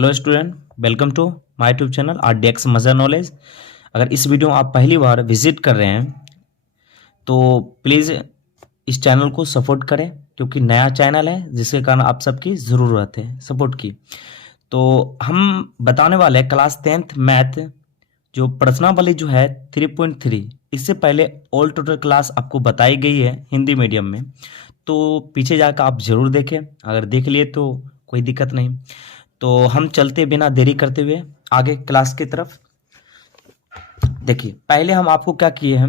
Hello student, welcome to my YouTube channel RDX मज़र knowledge. अगर इस वीडियो में आप पहली बार विजिट कर रहे हैं तो प्लीज़ इस चैनल को सपोर्ट करें, क्योंकि नया चैनल है जिसके कारण आप सबकी ज़रूरत है सपोर्ट की। तो हम बताने वाले हैं क्लास 10th मैथ जो प्रश्नावली जो है 3.3। इससे पहले ऑल टोटल क्लास आपको बताई गई है हिंदी मीडियम में, तो पीछे जाकर आप ज़रूर देखें। अगर देख लिए तो कोई दिक्कत नहीं। तो हम चलते बिना देरी करते हुए आगे क्लास की तरफ। देखिए, पहले हम आपको क्या किए हैं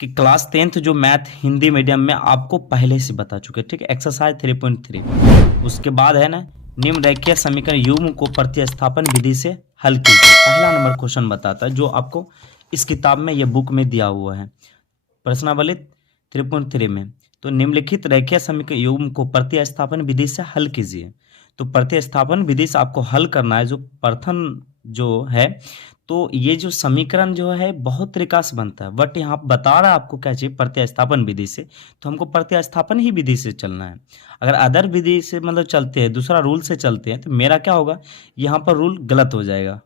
कि क्लास 10th जो मैथ हिंदी मीडियम में आपको पहले से बता चुके, ठीक है, एक्सरसाइज 3.3। उसके बाद है ना, निम्न रेखीय समीकरण युग्म को प्रतिस्थापन विधि से हल कीजिए। पहला नंबर क्वेश्चन बताता है जो आपको इस किताब में, ये बुक में दिया हुआ है प्रश्नावली 3.3 में। तो निम्नलिखित रेखीय समीकरण युग्म को प्रतिस्थापन विधि से हल कीजिए। तो प्रतिस्थापन विधि से आपको हल करना है। जो प्रथम जो है, तो ये जो समीकरण जो है बहुत तरीका से बनता है, बट यहाँ बता रहा है आपको क्या चाहिए, प्रतिस्थापन विधि से। तो हमको प्रतिस्थापन ही विधि से चलना है। अगर अदर विधि से मतलब चलते हैं, दूसरा रूल से चलते हैं, तो मेरा क्या होगा, यहाँ पर रूल गलत हो जाएगा।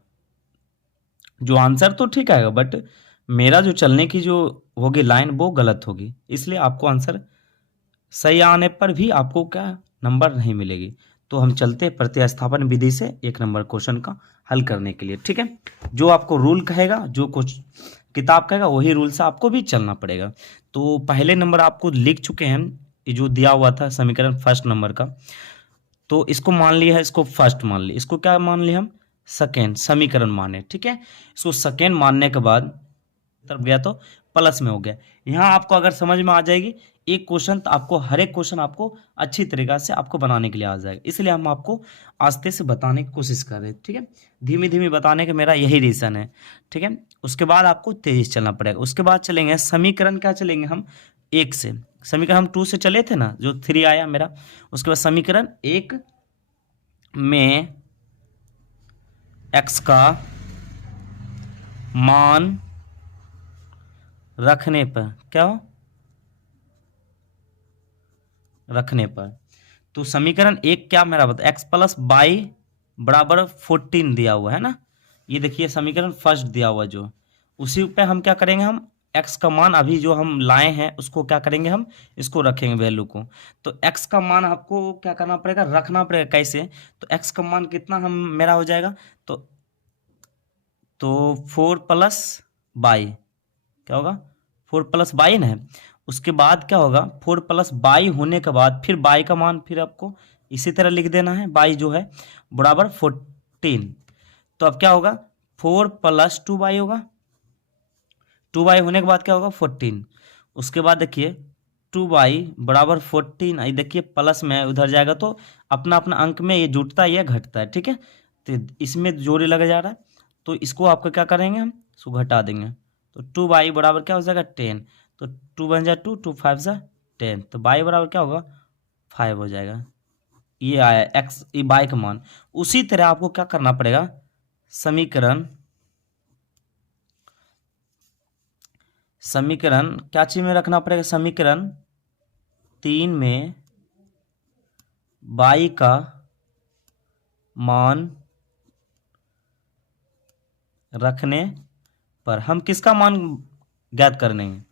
जो आंसर तो ठीक आएगा, बट मेरा जो चलने की जो होगी लाइन वो गलत होगी। इसलिए आपको आंसर सही आने पर भी आपको क्या नंबर नहीं मिलेगी। तो हम चलते हैं प्रतिस्थापन विधि से एक नंबर क्वेश्चन का हल करने के लिए, ठीक है। जो आपको रूल कहेगा, जो कुछ किताब कहेगा, वही रूल से आपको भी चलना पड़ेगा। तो पहले नंबर आपको लिख चुके हैं, ये जो दिया हुआ था समीकरण फर्स्ट नंबर का। तो इसको मान लिया है, इसको फर्स्ट मान लिया, इसको क्या मान लिया हम, सेकेंड समीकरण माने, ठीक है। इसको सेकेंड मानने के बाद तरफ गया तो प्लस में हो गया। यहाँ आपको अगर समझ में आ जाएगी एक क्वेश्चन, तो आपको हर एक क्वेश्चन आपको अच्छी तरीका से आपको बनाने के लिए आ जाएगा। इसलिए हम आपको आस्ते से बताने की कोशिश कर रहे हैं, ठीक है। धीमी धीमी बताने का मेरा यही रीज़न है, ठीक है। उसके बाद आपको तेजी से चलना पड़ेगा। उसके बाद चलेंगे समीकरण, क्या चलेंगे हम एक से। समीकरण हम 2 से चले थे ना, जो 3 आया मेरा। उसके बाद समीकरण 1 में x का मान रखने पर क्या हो, रखने पर। तो समीकरण 1 क्या मेरा बता, x प्लस बाई बराबर 14 दिया हुआ है ना। ये देखिए समीकरण फर्स्ट दिया हुआ जो, उसी पे हम क्या करेंगे, हम x का मान अभी जो हम लाए हैं उसको क्या करेंगे, हम इसको रखेंगे वैल्यू को। तो x का मान आपको क्या करना पड़ेगा, रखना पड़ेगा। कैसे, तो x का मान कितना हम मेरा हो जाएगा, तो 4 प्लस बाई क्या होगा, 4 प्लस बाई ना है। उसके बाद क्या होगा, 4 प्लस बाई होने के बाद फिर बाई का मान फिर आपको इसी तरह लिख देना है, बाई जो है बराबर 14। तो अब क्या होगा, 4 प्लस 2 बाई होगा, 2 बाई होने के बाद क्या होगा 14। उसके बाद देखिए 2 बाई बराबर 14, आई देखिए प्लस में उधर जाएगा तो अपना अपना अंक में ये जुटता है या घटता है, ठीक है। तो इसमें जोड़े लगा जा रहा है, तो इसको आपको क्या करेंगे, हम इसको घटा देंगे। तो 2 बाई बराबर क्या हो जाएगा 10। तो 2 बन जाए 2, 2 5 जा 10। तो बाई बराबर क्या होगा 5 हो जाएगा। ये आया एक्स, ये बाई का मान। उसी तरह आपको क्या करना पड़ेगा, समीकरण समीकरण क्या चीज में रखना पड़ेगा, समीकरण 3 में बाई का मान रखने पर हम किसका मान ज्ञात करने हैं,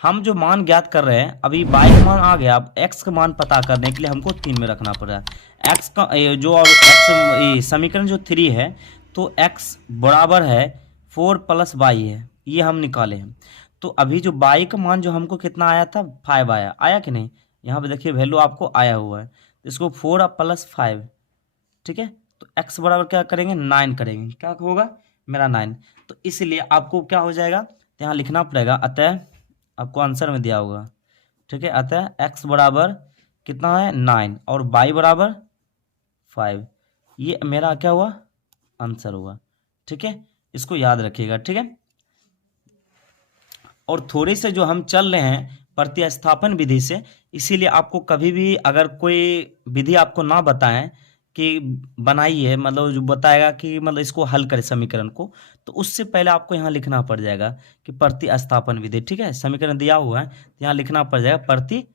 हम जो मान ज्ञात कर रहे हैं अभी बाई का मान आ गया। अब एक्स का मान पता करने के लिए हमको 3 में रखना पड़ रहा है। एक्स का जो एक्स समीकरण जो 3 है, तो एक्स बराबर है 4 प्लस बाई है, ये हम निकाले हैं। तो अभी जो बाई का मान जो हमको कितना आया था, 5 आया, आया कि नहीं, यहाँ पे देखिए वैल्यू आपको आया हुआ है। तो इसको 4 प्लस 5, ठीक है। तो x बराबर क्या करेंगे, 9 करेंगे, क्या होगा मेरा 9। तो इसलिए आपको क्या हो जाएगा, तो यहाँ लिखना पड़ेगा, अतः आपको आंसर में दिया होगा, ठीक है। अतः x बराबर कितना है 9 और y बराबर 5। ये मेरा क्या हुआ, आंसर हुआ, ठीक है। इसको याद रखिएगा, ठीक है। और थोड़े से जो हम चल रहे हैं प्रतिस्थापन विधि से, इसीलिए आपको कभी भी अगर कोई विधि आपको ना बताएं कि बनाइए, मतलब जो बताएगा कि मतलब इसको हल करें समीकरण को, तो उससे पहले आपको यहाँ लिखना पड़ जाएगा कि प्रतिस्थापन विधि, ठीक है। समीकरण दिया हुआ है तो यहाँ लिखना पड़ जाएगा प्रतिस्थापन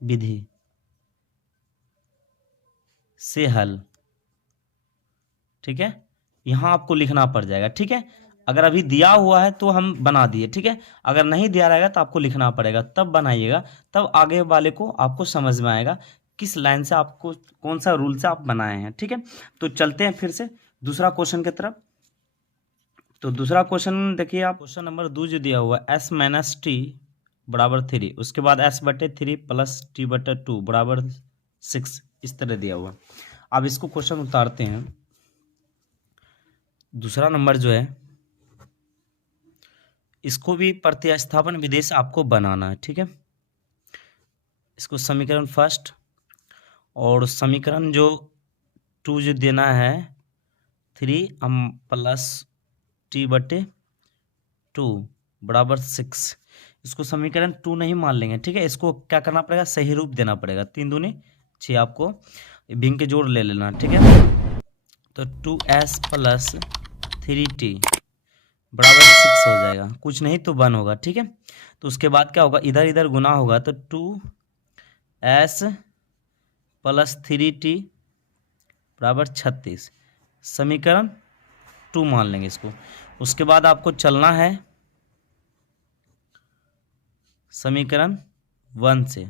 विधि, से हल, ठीक है, यहाँ आपको लिखना पड़ जाएगा, ठीक है। अगर अभी दिया हुआ है तो हम बना दिए, ठीक है। अगर नहीं दिया रहेगा तो आपको लिखना पड़ेगा, तब बनाइएगा, तब आगे वाले को आपको समझ में आएगा किस लाइन से आपको कौन सा रूल से आप बनाए हैं, ठीक है। तो चलते हैं फिर से दूसरा क्वेश्चन की तरफ। तो दूसरा क्वेश्चन देखिए आप, क्वेश्चन नंबर 2 जो दिया हुआ है, एस माइनस टी बराबर 3, उसके बाद एस बटे 3 प्लस टी बटे 2 बराबर 6, इस तरह दिया हुआ। अब इसको क्वेश्चन उतारते हैं। दूसरा नंबर जो है, इसको भी प्रतिस्थापन विधि से आपको बनाना है, ठीक है। इसको समीकरण फर्स्ट और समीकरण जो 2 जो देना है 3 हम प्लस टी बटे 2 बराबर 6, इसको समीकरण 2 नहीं मान लेंगे, ठीक है। इसको क्या करना पड़ेगा, सही रूप देना पड़ेगा। 3 दूनी 6, आपको भिंग के जोड़ ले लेना, ठीक है। तो 2s प्लस 3t बराबर 6 हो जाएगा, कुछ नहीं तो 1 होगा, ठीक है। तो उसके बाद क्या होगा, इधर इधर गुना होगा, तो 2s प्लस 3t बराबर 36, समीकरण 2 मान लेंगे इसको। उसके बाद आपको चलना है समीकरण 1 से,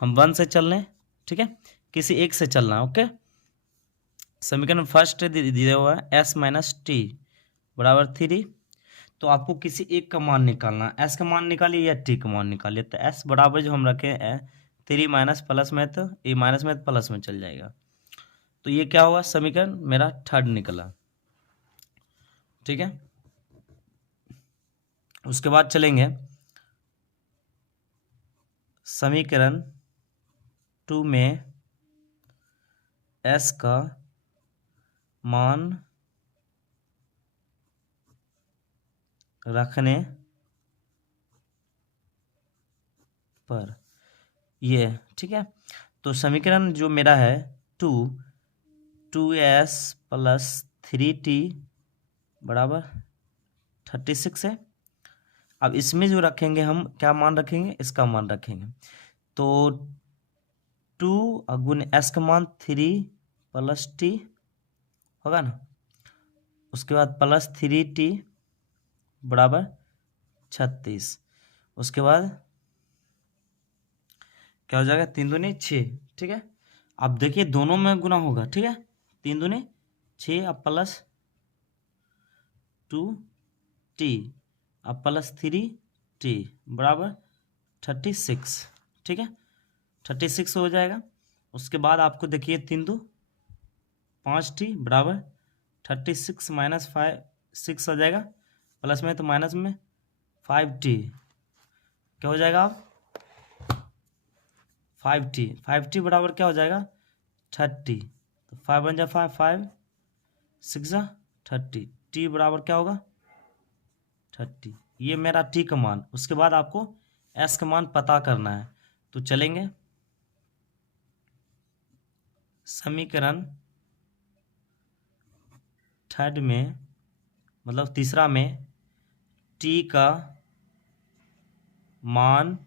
हम 1 से चल रहे हैं, ठीक है, किसी एक से चलना है, ओके। समीकरण फर्स्ट दिया हुआ है एस माइनस टी बराबर 3, तो आपको किसी एक का मान निकालना है। एस का मान निकालिए या टी का मान निकालिए। तो एस बराबर जो हम रखे हैं 3 माइनस प्लस में, तो ये माइनस में प्लस में चल जाएगा। तो ये क्या हुआ, समीकरण मेरा थर्ड निकला, ठीक है। उसके बाद चलेंगे समीकरण 2 में एस का मान रखने पर, ये ठीक है। तो समीकरण जो मेरा है 2s प्लस 3t बराबर 36 है। अब इसमें जो रखेंगे हम क्या मान रखेंगे, इसका मान रखेंगे। तो 2 गुण एस का मान 3 प्लस टी होगा ना, उसके बाद प्लस 3t बराबर 36, उसके बाद क्या हो जाएगा, 3 दूनी 6, ठीक है। अब देखिए दोनों में गुना होगा, ठीक है, 3 दूनी 6, अब प्लस 2t अब प्लस 3t बराबर 36, ठीक है, 36 हो जाएगा। उसके बाद आपको देखिए 3 दो 5t बराबर 36 माइनस 5 6 हो जाएगा, प्लस में तो माइनस में 5t क्या हो जाएगा, आप 5t बराबर क्या हो जाएगा 30, तो 5 बन जाए 5 5 6 30, t बराबर क्या होगा 30, ये मेरा t का मान। उसके बाद आपको s का मान पता करना है। तो चलेंगे समीकरण थर्ड में, मतलब तीसरा में t का मान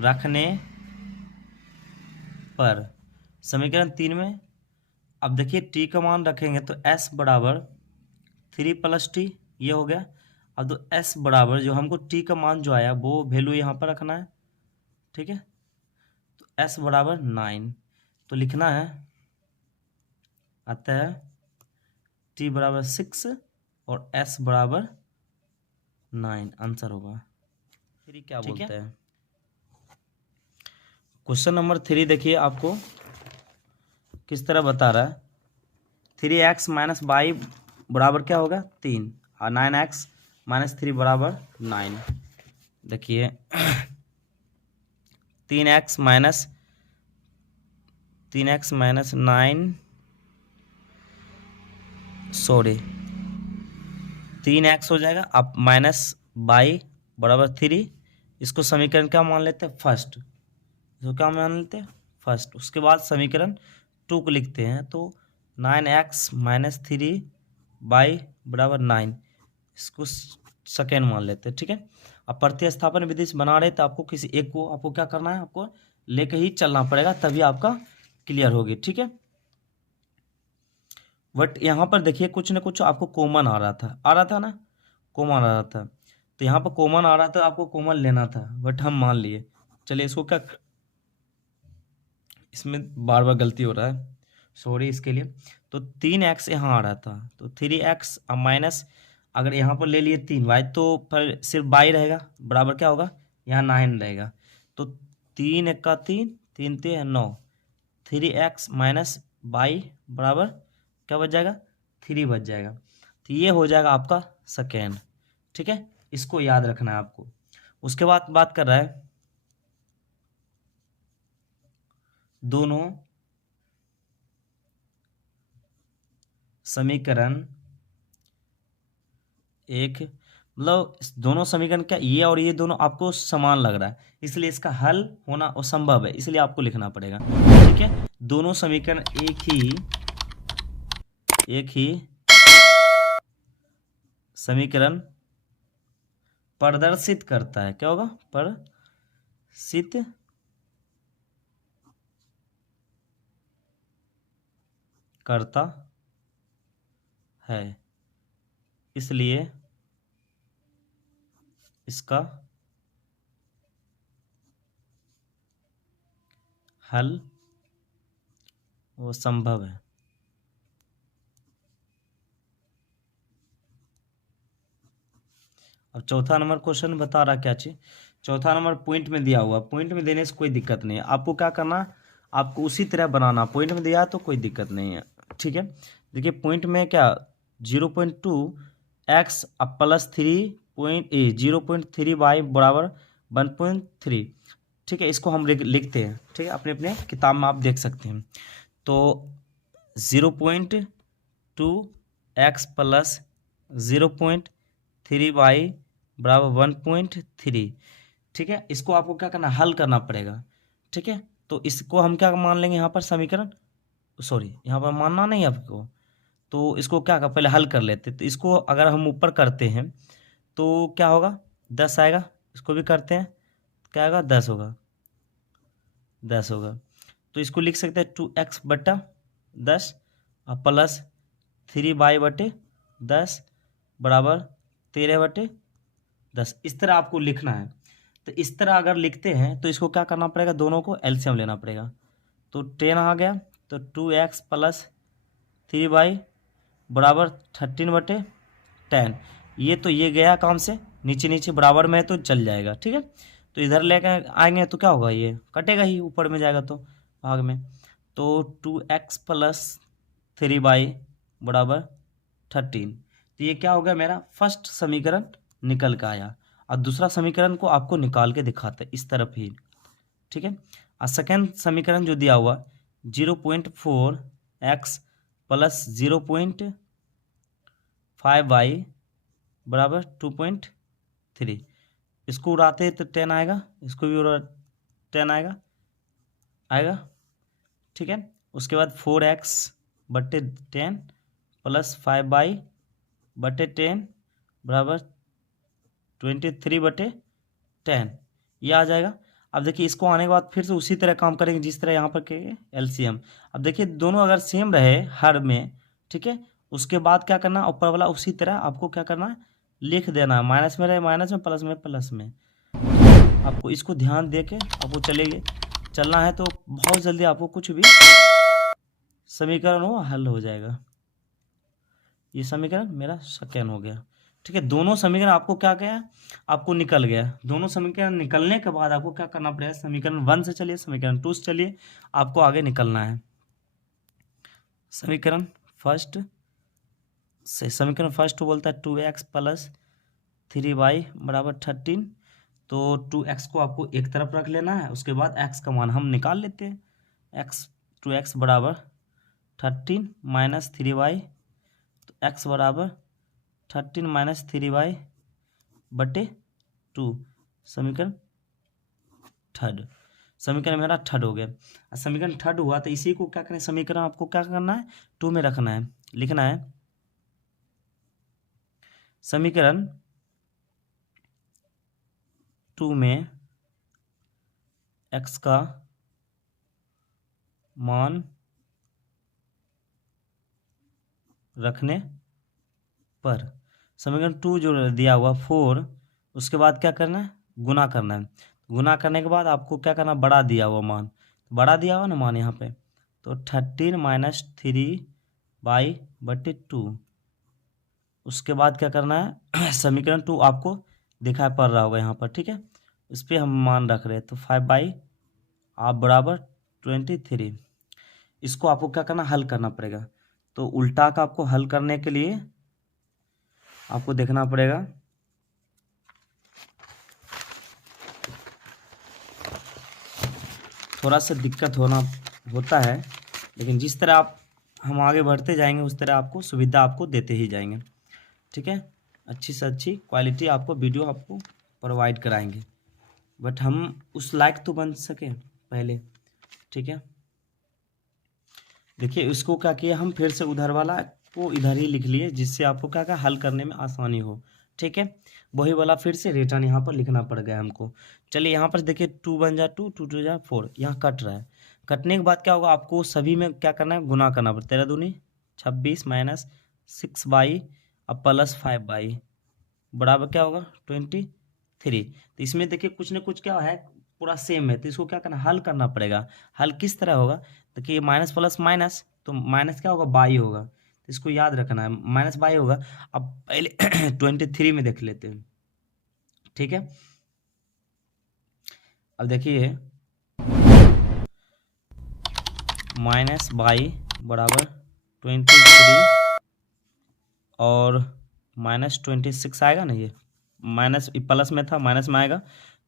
रखने पर, समीकरण 3 में अब देखिए t का मान रखेंगे तो s बराबर 3 प्लस टी, ये हो गया। अब तो s बराबर जो हमको t का मान जो आया वो वैल्यू यहाँ पर रखना है, ठीक है। तो s बराबर 9, तो लिखना है आता है t बराबर 6 और s बराबर 9, आंसर होगा। फिर क्या बोलते हैं, क्वेश्चन नंबर 3 देखिए आपको किस तरह बता रहा है। 3x माइनस वाई बराबर क्या होगा 3 और 9x माइनस 3 बराबर 9। देखिए 3x माइनस 9, सॉरी 3x हो जाएगा, अब माइनस वाई बराबर 3, इसको समीकरण क्या मान लेते हैं फर्स्ट, इसको क्या मान लेते हैं फर्स्ट। उसके बाद समीकरण 2 को लिखते हैं, तो 9x माइनस 3 बाई बराबर 9, इसको सेकेंड मान लेते हैं, ठीक है। अब प्रतिस्थापन विधि से बना रहे तो आपको किसी एक को आपको क्या करना है, आपको लेके ही चलना पड़ेगा, तभी आपका क्लियर होगी, ठीक है। बट यहाँ पर देखिए कुछ ना कुछ आपको कॉमन आ रहा था ना, कॉमन आ रहा था। तो यहाँ पर कॉमन आ रहा था, आपको कॉमन लेना था, बट हम मान लिए। चलिए इसको क्या, इसमें बार बार गलती हो रहा है, सॉरी इसके लिए। तो 3x यहाँ आ रहा था, तो 3x अब माइनस, अगर यहाँ पर ले लिए 3y तो पर सिर्फ बाई रहेगा, बराबर क्या होगा, यहाँ 9 रहेगा। तो 3 1 3, 3 3 9, 3x माइनस बाई बराबर क्या बच जाएगा, 3 बच जाएगा। तो ये हो जाएगा आपका सेकेंड, ठीक है। इसको याद रखना है आपको। उसके बाद बात कर रहा है दोनों समीकरण एक, मतलब दोनों समीकरण क्या, ये और ये दोनों आपको समान लग रहा है, इसलिए इसका हल होना असंभव है, इसलिए आपको लिखना पड़ेगा, ठीक है। दोनों समीकरण एक ही समीकरण प्रदर्शित करता है, क्या होगा, प्रदर्शित करता है, इसलिए इसका हल वो संभव है। अब चौथा नंबर क्वेश्चन बता रहा क्या चीज, चौथा नंबर पॉइंट में दिया हुआ, पॉइंट में देने से कोई दिक्कत नहीं है, आपको क्या करना, आपको उसी तरह बनाना, पॉइंट में दिया तो कोई दिक्कत नहीं है, ठीक है। देखिए पॉइंट में क्या, 0.2x अब प्लस 0.3y बराबर 1.3, ठीक है। इसको हम लिखते हैं, ठीक है, अपने अपने किताब में आप देख सकते हैं। तो 0.2x प्लस 0.3y बराबर 1.3, ठीक है। इसको आपको क्या करना, हल करना पड़ेगा, ठीक है। तो इसको हम क्या मान लेंगे यहाँ पर समीकरण, सॉरी यहाँ पर मानना नहीं आपको, तो इसको क्या कर, पहले हल कर लेते। तो इसको अगर हम ऊपर करते हैं तो क्या होगा, 10 आएगा, इसको भी करते हैं, क्या आएगा, 10 होगा, 10 होगा। तो इसको लिख सकते हैं 2x बटा 10 और प्लस 3y बटे 10 बराबर 13/10, इस तरह आपको लिखना है। तो इस तरह अगर लिखते हैं तो इसको क्या करना पड़ेगा, दोनों को एलसीएम लेना पड़ेगा। तो 10 आ गया, तो 2x प्लस 3y बराबर 13/10, ये तो ये गया काम से, नीचे नीचे बराबर में है तो चल जाएगा, ठीक है। तो इधर लेकर आएंगे तो क्या होगा, ये कटेगा ही, ऊपर में जाएगा तो भाग में। तो 2x प्लस 3y बराबर 13, तो ये क्या हो गया, मेरा फर्स्ट समीकरण निकल के आया। और दूसरा समीकरण को आपको निकाल के दिखाते इस तरफ ही, ठीक है। और सेकेंड समीकरण जो दिया हुआ 0.4x प्लस 0.5y बराबर 2.3, इसको उड़ाते हैं तो 10 आएगा, इसको भी उड़ा 10 आएगा, ठीक है। उसके बाद 4x बटे 10 प्लस 5y बटे 10 बराबर 23/10, ये आ जाएगा। अब देखिए इसको आने के बाद फिर से उसी तरह काम करेंगे जिस तरह यहाँ पर के एलसीएम। अब देखिए दोनों अगर सेम रहे हर में, ठीक है, उसके बाद क्या करना, ऊपर वाला उसी तरह आपको क्या करना है, लिख देना, माइनस में रहे माइनस में, प्लस में। आपको इसको ध्यान दे के आपको चलना है, तो बहुत जल्दी आपको कुछ भी समीकरण हो हल हो जाएगा। ये समीकरण मेरा सेकेंड हो गया, ठीक है। दोनों समीकरण आपको क्या गया, आपको निकल गया। दोनों समीकरण निकलने के बाद आपको क्या करना पड़ेगा, समीकरण 1 से चलिए, समीकरण 2 से चलिए, आपको आगे निकलना है। समीकरण फर्स्ट से, समीकरण फर्स्ट बोलता है 2x प्लस 3y बराबर 13, तो 2x को आपको एक तरफ रख लेना है, उसके बाद x का मान हम निकाल लेते हैं। 2x बराबर 13 माइनस 3y, तो x बराबर 13 माइनस 3y बटे 2, समीकरण थर्ड, समीकरण मेरा थर्ड हो गया। समीकरण थर्ड हुआ तो इसी को क्या करें, समीकरण आपको क्या करना है, 2 में रखना है, लिखना है समीकरण 2 में x का मान रखने पर समीकरण 2 जो दिया हुआ 4, उसके बाद क्या करना है, गुना करना है। गुना करने के बाद आपको क्या करना, बड़ा दिया हुआ मान, बड़ा दिया हुआ ना मान यहाँ पे, तो 13-3/2। उसके बाद क्या करना है समीकरण 2 आपको दिखाई पड़ रहा होगा यहाँ पर, ठीक है। इस पर हम मान रख रहे हैं, तो 5/, आप बराबर 23। इसको आपको क्या करना, हल करना पड़ेगा। तो उल्टा का आपको हल करने के लिए आपको देखना पड़ेगा, थोड़ा सा दिक्कत होता है, लेकिन जिस तरह हम आगे बढ़ते जाएंगे उस तरह आपको सुविधा आपको देते ही जाएंगे, ठीक है। अच्छी से अच्छी क्वालिटी आपको वीडियो आपको प्रोवाइड कराएंगे, बट हम उस लायक तो बन सके पहले, ठीक है। देखिए इसको क्या किया, हम फिर से उधर वाला को इधर ही लिख लिए, जिससे आपको क्या क्या हल करने में आसानी हो, ठीक है। वही वाला फिर से रिटर्न यहाँ पर लिखना पड़ गया हमको। चलिए यहाँ पर देखिए 2 1 जा 2, 2 2 जा 4, यहाँ कट रहा है। कटने के बाद क्या होगा, आपको सभी में क्या करना है, गुना करना पड़ता है। 13 दूनी 26 माइनस 6/, अब प्लस 5/, बराबर क्या होगा 23। तो इसमें देखिए कुछ ना कुछ क्या है, पूरा सेम है, तो इसको क्या करना, हल करना पड़ेगा। हल किस तरह होगा, देखिए माइनस प्लस माइनस, तो माइनस क्या होगा, बाई होगा, तो इसको याद रखना है, माइनस बाई होगा। अब पहले 23 में देख लेते हैं, ठीक है। अब देखिए माइनस बाई बराबर 23 और माइनस 26 आएगा ना, ये माइनस प्लस में था, माइनस में आएगा,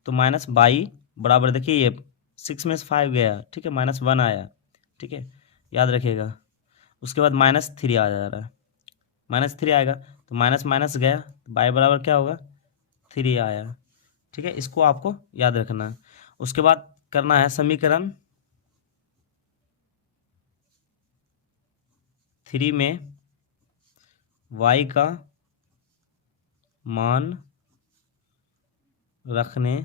तो माइनस बाई बराबर, देखिए ये 6 में से 5 गया, ठीक है, -1 आया, ठीक है, याद रखिएगा। उसके बाद -3 आ जा रहा है, -3 आएगा, तो माइनस माइनस गया, तो बाई बराबर क्या होगा 3 आया, ठीक है। इसको आपको याद रखना है। उसके बाद करना है समीकरण 3 में y का मान रखने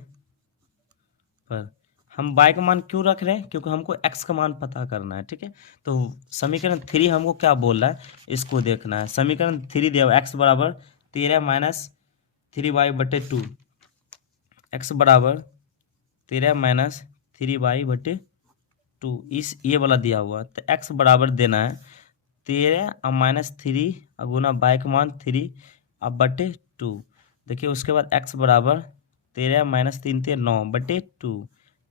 पर, हम y का मान क्यों रख रहे हैं, क्योंकि हमको x का मान पता करना है, ठीक है। तो समीकरण 3 हमको क्या बोल रहा है, इसको देखना है। समीकरण 3 दिया हुआ x बराबर 13 माइनस 3y/2, x बराबर 13 माइनस 3y/2, इस ये वाला दिया हुआ, तो x बराबर देना है 13 और -3 और गुना बाई का मान 3 अब बटे 2। देखिए उसके बाद x बराबर 13 माइनस 3 3 9/2,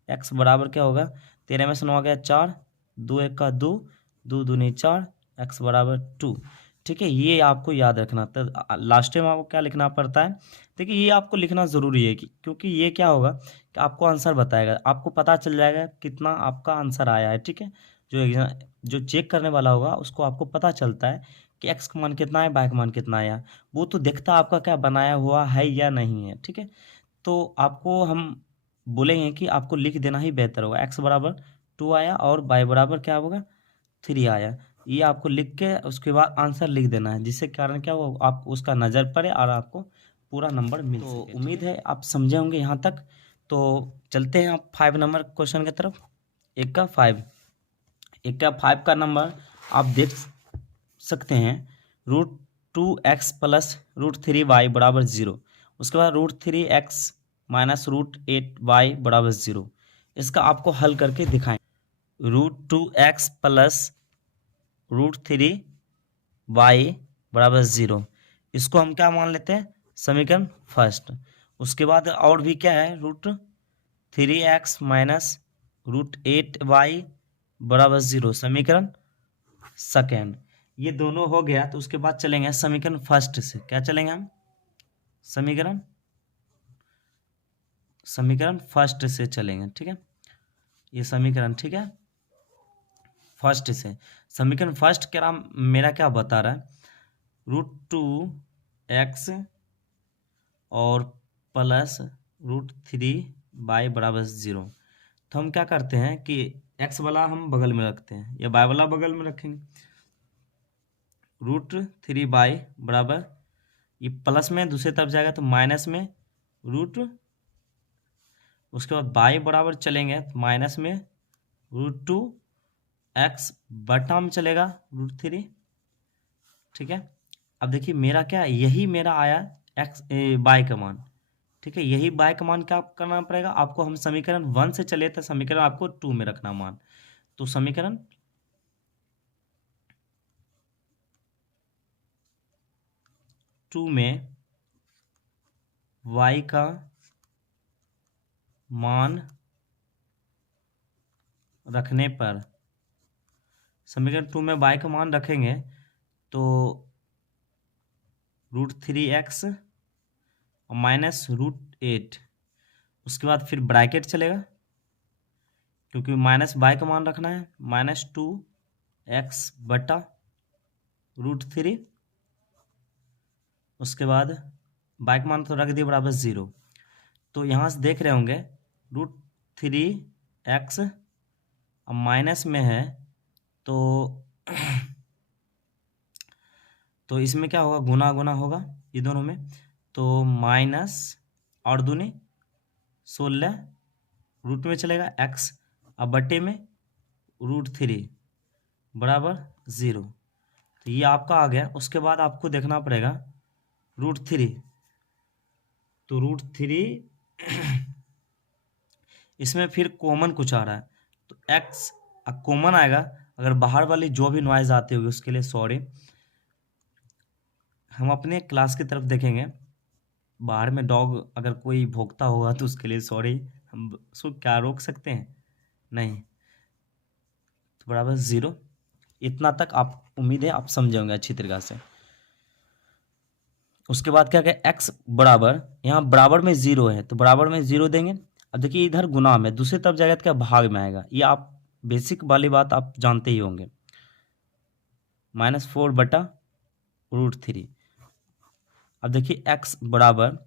x बराबर क्या होगा, 13 में से 9 आ गया 4, 2 1 का 2, 2 दूनी 4, x बराबर 2, ठीक है। ये आपको याद रखना। तो लास्ट टाइम आपको क्या लिखना पड़ता है, देखिए ये आपको लिखना ज़रूरी है, क्योंकि ये क्या होगा कि आपको आंसर बताएगा, आपको पता चल जाएगा कितना आपका आंसर आया है, ठीक है। जो चेक करने वाला होगा उसको आपको पता चलता है कि एक्स का मान कितना है, बाय का मान कितना आया, वो तो देखता आपका क्या बनाया हुआ है या नहीं है, ठीक है। तो आपको हम बोलेंगे कि आपको लिख देना ही बेहतर होगा, एक्स बराबर 2 आया और बाय बराबर क्या होगा 3 आया, ये आपको लिख के उसके बाद आंसर लिख देना है, जिससे कारण क्या हो, आप उसका नज़र पड़े और आपको पूरा नंबर मिल सके। तो उम्मीद है आप समझे होंगे यहाँ तक। तो चलते हैं आप 5 नंबर क्वेश्चन की तरफ। एक का 5 का नंबर आप देख सकते हैं, √2x प्लस √3y बराबर 0। उसके बाद √3x माइनस √8y बराबर 0। इसका आपको हल करके दिखाएं। √2x प्लस √3y बराबर 0, इसको हम क्या मान लेते हैं, समीकरण फर्स्ट। उसके बाद और भी क्या है, √3x माइनस √8y बराबर 0, समीकरण सेकेंड। ये दोनों हो गया, तो उसके बाद चलेंगे समीकरण फर्स्ट से। क्या चलेंगे हम, समीकरण फर्स्ट से चलेंगे, ठीक है। ये समीकरण, ठीक है, फर्स्ट से। समीकरण फर्स्ट क्या मेरा क्या बता रहा है, √2x और प्लस √3y बराबर 0। तो हम क्या करते हैं कि x वाला हम बगल में रखते हैं या y वाला बगल में रखेंगे। √3y बराबर, ये प्लस में दूसरी तरफ जाएगा तो माइनस में रूट, उसके बाद y बराबर चलेंगे तो माइनस में √2 एक्स बटा में चलेगा √3, ठीक है। अब देखिए मेरा क्या, यही मेरा आया एक्स बाय का मान, ठीक है। यही बाय का मान क्या करना पड़ेगा आपको, हम समीकरण 1 से चले तो समीकरण आपको 2 में रखना मान। तो समीकरण 2 में y का मान रखने पर, समीकरण 2 में y का मान रखेंगे तो √3x और -√8, उसके बाद फिर ब्रैकेट चलेगा क्योंकि माइनस बाय का मान रखना है, -2x बटा √3, उसके बाद बाय का मान तो रख दिए बराबर 0। तो यहाँ से देख रहे होंगे √3x अब माइनस में है तो इसमें क्या होगा, गुना गुना होगा ये दोनों में, तो माइनस और दूनी 16 रूट में चलेगा x, अब बटे में √3 बराबर 0। तो ये आपका आ गया। उसके बाद आपको देखना पड़ेगा √3, तो √3 इसमें फिर कॉमन कुछ आ रहा है तो x कॉमन आएगा। अगर बाहर वाली जो भी नॉइज आती होगी उसके लिए सॉरी, हम अपने क्लास की तरफ देखेंगे, बाहर में डॉग अगर कोई भौंकता होगा तो उसके लिए सॉरी, हम उसको क्या रोक सकते हैं, नहीं। तो बराबर 0, इतना तक आप उम्मीद है आप समझेंगे अच्छी तरीक़ा से। उसके बाद क्या क्या, x बराबर, यहाँ बराबर में 0 है तो बराबर में 0 देंगे। अब देखिए इधर गुना में, दूसरी तरफ जाएगा तो क्या भाग में आएगा, ये आप बेसिक वाली बात आप जानते ही होंगे, -4 बटा √3। अब देखिए x बराबर,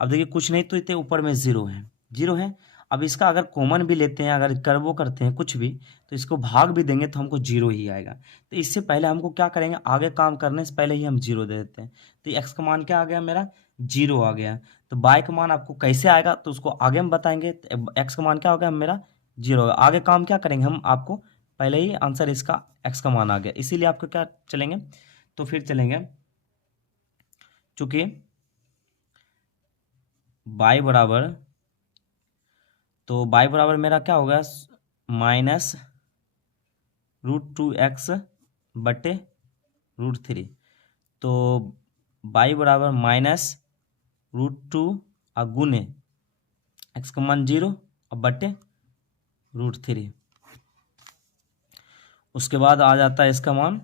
अब देखिए कुछ नहीं तो इतने ऊपर में 0 है, 0 है। अब इसका अगर कॉमन भी लेते हैं, अगर करवो करते हैं कुछ भी, तो इसको भाग भी देंगे तो हमको 0 ही आएगा। तो इससे पहले हमको क्या करेंगे, आगे काम करने से पहले ही हम 0 दे देते हैं। तो x का मान क्या आ गया मेरा, 0 आ गया। तो y का मान आपको कैसे आएगा तो उसको आगे हम बताएंगे। तो x का मान क्या हो गया मेरा, 0 होगा। आगे काम क्या करेंगे हम, आपको पहले ही आंसर इसका x का मान आ गया, इसीलिए आपको क्या चलेंगे, तो फिर चलेंगे चूंकि y बराबर, तो y बराबर मेरा क्या होगा, -√2x बटे √3। तो y बराबर -√2 गुने x का मान 0 और बटे √3। उसके बाद आ जाता है इसका मान,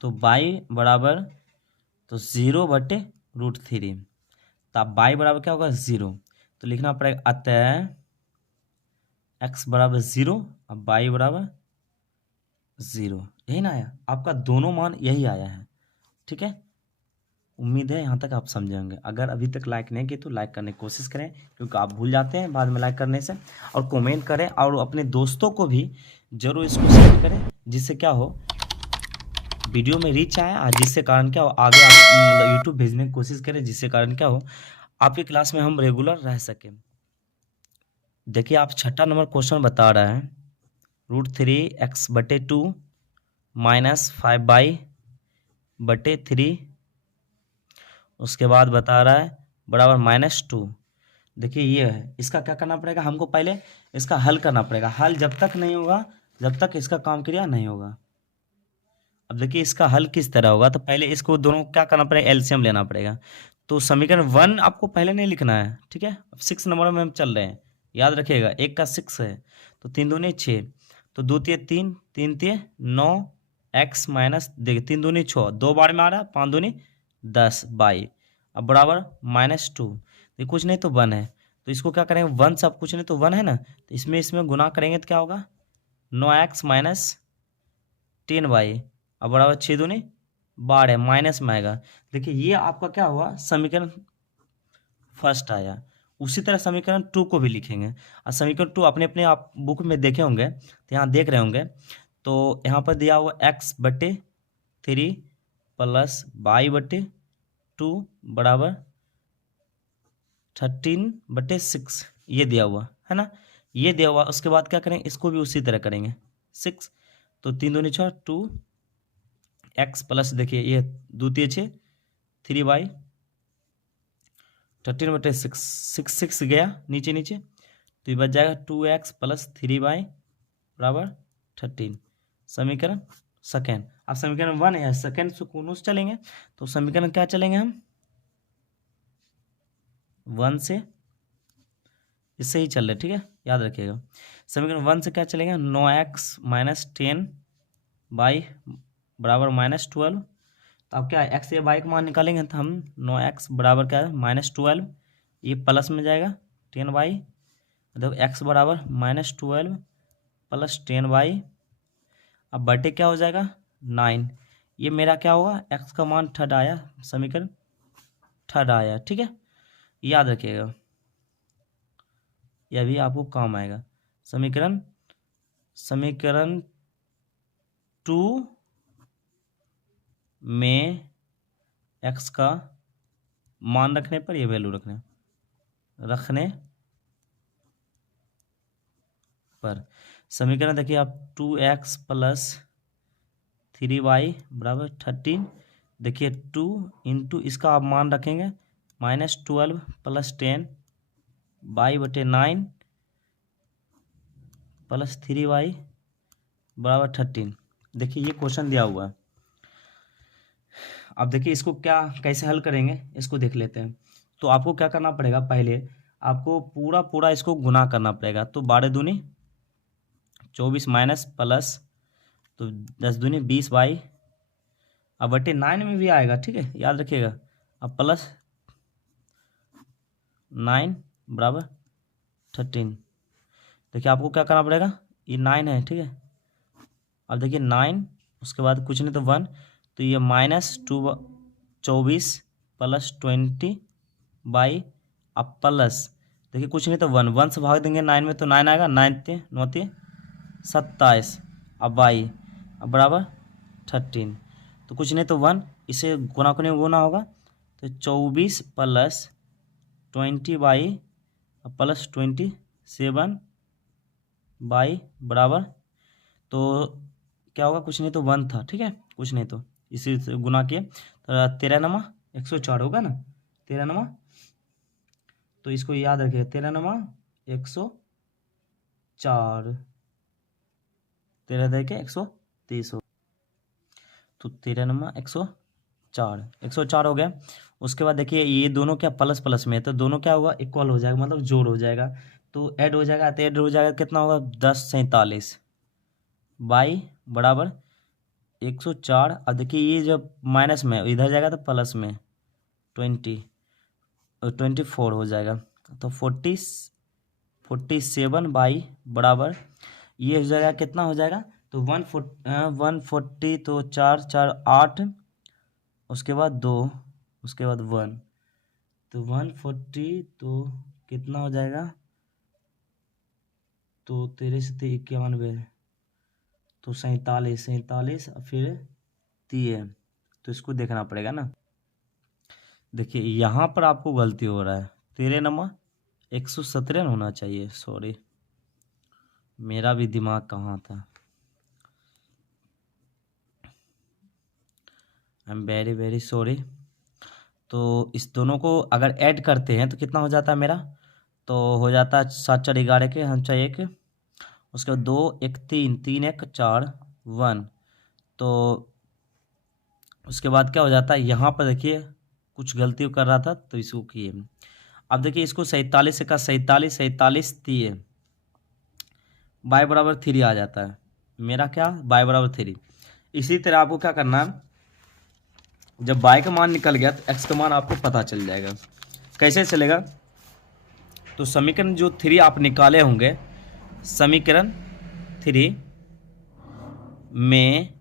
तो y बराबर तो 0 बटे √3। तो अब y बराबर क्या होगा, 0, तो लिखना पड़ेगा अतः x बराबर 0 और y बराबर 0। यही ना आया आपका, दोनों मान यही आया है, ठीक है। उम्मीद है यहाँ तक आप समझेंगे। अगर अभी तक लाइक नहीं किए तो लाइक करने की कोशिश करें, क्योंकि आप भूल जाते हैं बाद में लाइक करने से, और कमेंट करें और अपने दोस्तों को भी जरूर इसको शेयर करें, जिससे क्या हो वीडियो में रीच आए, और जिससे कारण क्या हो आगे आप यूट्यूब भेजने की कोशिश करें, जिससे कारण क्या हो आपकी क्लास में हम रेगुलर रह सकें। देखिए आप 6ठा नंबर क्वेश्चन बता रहा है, √3x बटे 2 -5y बटे 3, उसके बाद बता रहा है बराबर -2। देखिए ये है, इसका क्या करना पड़ेगा हमको, पहले इसका हल करना पड़ेगा। हल जब तक नहीं होगा जब तक इसका काम क्रिया नहीं होगा। अब देखिए इसका हल किस तरह होगा, तो पहले इसको दोनों क्या करना पड़ेगा, एलसीएम लेना पड़ेगा। तो समीकरण 1 आपको पहले नहीं लिखना है, ठीक है। अब 6 नंबर में हम चल रहे हैं, याद रखिएगा, 1 का 6 है तो 3 दूनी 6, तो 2 तिये 3, 3 तिये 9, x माइनस, देखिए 3 दूनी 6, 2 बार में आ रहा है, 5 दूनी 10 बाई, अब बराबर -2। ये कुछ नहीं तो 1 है, तो इसको क्या करेंगे, 1 सब कुछ नहीं तो 1 है ना, तो इसमें गुना करेंगे तो क्या होगा, 9x माइनस 10y, अब बराबर 6 दूनी 12 माइनस में आएगा। देखिए ये आपका क्या हुआ, समीकरण फर्स्ट आया। उसी तरह समीकरण 2 को भी लिखेंगे, और समीकरण 2 अपने अपने आप बुक में देखे होंगे, तो यहाँ देख रहे होंगे, तो यहाँ पर दिया हुआ x बटे 3 प्लस y बटे 2 बराबर 13 बटे 6, ये दिया हुआ है ना। ये दिया हुआ, उसके बाद क्या करेंगे, इसको भी उसी तरह करेंगे। 6 तो 3 दूनी 6, 2x प्लस देखिए ये द्वितीय 6, 3/13/6, 6 गया नीचे नीचे, तो ये बच जाएगा 2x प्लस 3/13। समीकरण सेकेंड। अब समीकरण 1 है, सेकेंड से कोनों से चलेंगे, तो समीकरण क्या चलेंगे हम 1 से, इससे ही चल रहे, ठीक है, याद रखिएगा। समीकरण 1 से क्या चलेगा, 9x माइनस 10 बाई बराबर -12। तो अब क्या है, एक्स या वाई का मान निकालेंगे, तो हम 9x बराबर क्या है -12, ये प्लस में जाएगा 10y, मतलब x बराबर -12 प्लस 10y। अब बटे क्या हो जाएगा 9, ये मेरा क्या होगा, x का मान थर्ड आया, समीकरण थर्ड आया, ठीक है, याद रखिएगा, यह भी आपको काम आएगा। समीकरण 2 में x का मान रखने पर, ये वैल्यू रखने पर समीकरण देखिए आप 2x प्लस 3y बराबर 13, देखिए 2 इंटू इसका आप मान रखेंगे -12 प्लस 10 बाई बटे 9 प्लस 3y बराबर 13। देखिए ये क्वेश्चन दिया हुआ है। अब देखिए इसको क्या कैसे हल करेंगे, इसको देख लेते हैं। तो आपको क्या करना पड़ेगा, पहले आपको पूरा इसको गुना करना पड़ेगा। तो 12 दूनी 24 माइनस प्लस, तो 10 दूनी 20 बाई, अब बटे 9 में भी आएगा, ठीक है, याद रखिएगा। अब प्लस 9 बराबर 13। देखिए आपको क्या करना पड़ेगा, ये 9 है, ठीक है। अब देखिए 9 उसके बाद कुछ नहीं तो 1, तो ये -24 प्लस 20 बाई, अब प्लस देखिए कुछ नहीं तो 1 से भाग देंगे 9 में, तो 9 आएगा, 9 27, अब बाई, अब बराबर 13, तो कुछ नहीं तो 1, इसे गुना को नहीं गुना होगा, तो 24 प्लस 20 बाई प्लस 27 बाई बराबर, तो क्या होगा, कुछ नहीं तो 1 था, ठीक है, कुछ नहीं तो इसी से गुना किए, तो 13 104 होगा ना, 13, तो इसको याद रखिए, 13 104, 13 देके 130 हो, तो 13 104 हो गया। उसके बाद देखिए ये दोनों क्या प्लस प्लस में है, तो दोनों क्या होगा, इक्वल हो जाएगा, मतलब जोड़ हो जाएगा, तो ऐड हो जाएगा, तो ऐड हो जाएगा कितना होगा 1047 बाई बराबर 104। अब देखिए ये जब माइनस में इधर जाएगा तो प्लस में 24 हो जाएगा, तो 47 बाई बराबर, ये हो जाएगा कितना हो जाएगा, तो 140, तो 4 4 8, उसके बाद 2, उसके बाद 1, तो 140, तो कितना हो जाएगा, तो 13 से 91, तो 47 फिर 3, तो इसको देखना पड़ेगा ना। देखिए यहाँ पर आपको गलती हो रहा है, 117 होना चाहिए, सॉरी, मेरा भी दिमाग कहाँ था, I am very very sorry. तो इस दोनों को अगर ऐड करते हैं तो कितना हो जाता है मेरा, तो हो जाता है 7 4 11 के, हम चाहिए 1, उसके बाद 2 1 3 3 1 4 1, तो उसके बाद क्या हो जाता है, यहाँ पर देखिए कुछ गलती कर रहा था तो इसको किए। अब देखिए इसको 47 से का 47 दिए, बाई बराबर 3 आ जाता है मेरा, क्या बाई बराबर 3। इसी तरह आपको क्या करना है, जब बाई का मान निकल गया तो एक्स का मान आपको पता चल जाएगा। कैसे चलेगा, तो समीकरण जो 3 आप निकाले होंगे, समीकरण 3 में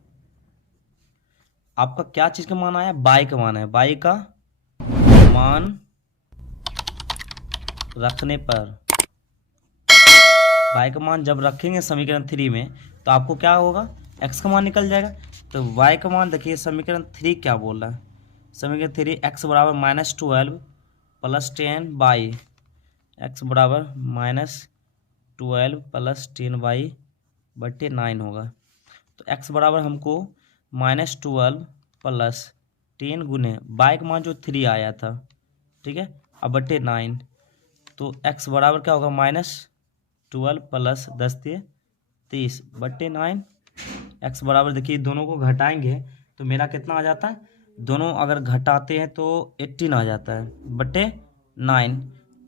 आपका क्या चीज का मान आया, बाई का मान है, बाई का मान रखने पर, बाई का मान जब रखेंगे समीकरण 3 में, तो आपको क्या होगा, एक्स का मान निकल जाएगा। तो वाई का मान देखिए समीकरण 3 क्या बोल रहा है, समीकरण 3 एक्स बराबर -12 प्लस 10 बाई एक्स बराबर 12 प्लस 10/9 होगा। तो x बराबर हमको -12 प्लस 10 गुने y का मान जो 3 आया था, ठीक है, अब बटे 9। तो x बराबर क्या होगा, -12 प्लस 10×30 बटे 9। x बराबर देखिए दोनों को घटाएंगे तो मेरा कितना आ जाता है, दोनों अगर घटाते हैं तो 18 आ जाता है बटे 9।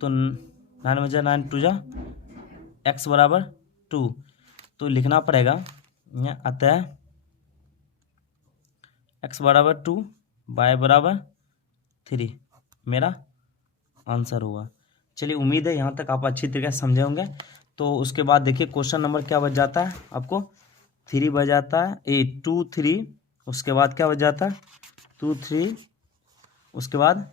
तो 9 बजा 9 2 जा x बराबर 2। तो लिखना पड़ेगा अतः x बराबर 2 y बराबर 3 मेरा आंसर होगा। चलिए उम्मीद है यहाँ तक आप अच्छी तरीके से समझे होंगे। तो उसके बाद देखिए क्वेश्चन नंबर क्या बच जाता है आपको, 3 बच जाता है 2 3, उसके बाद क्या बच जाता है 2 3, उसके बाद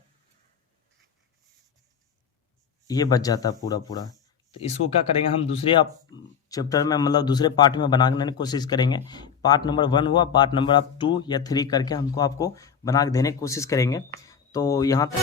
ये बच जाता है पूरा पूरा। तो इसको क्या करेंगे हम दूसरे आप चैप्टर में, मतलब दूसरे पार्ट में बनाने की कोशिश करेंगे। पार्ट नंबर 1 हुआ, पार्ट नंबर आप 2 या 3 करके आपको बना के देने की कोशिश करेंगे। तो यहाँ तक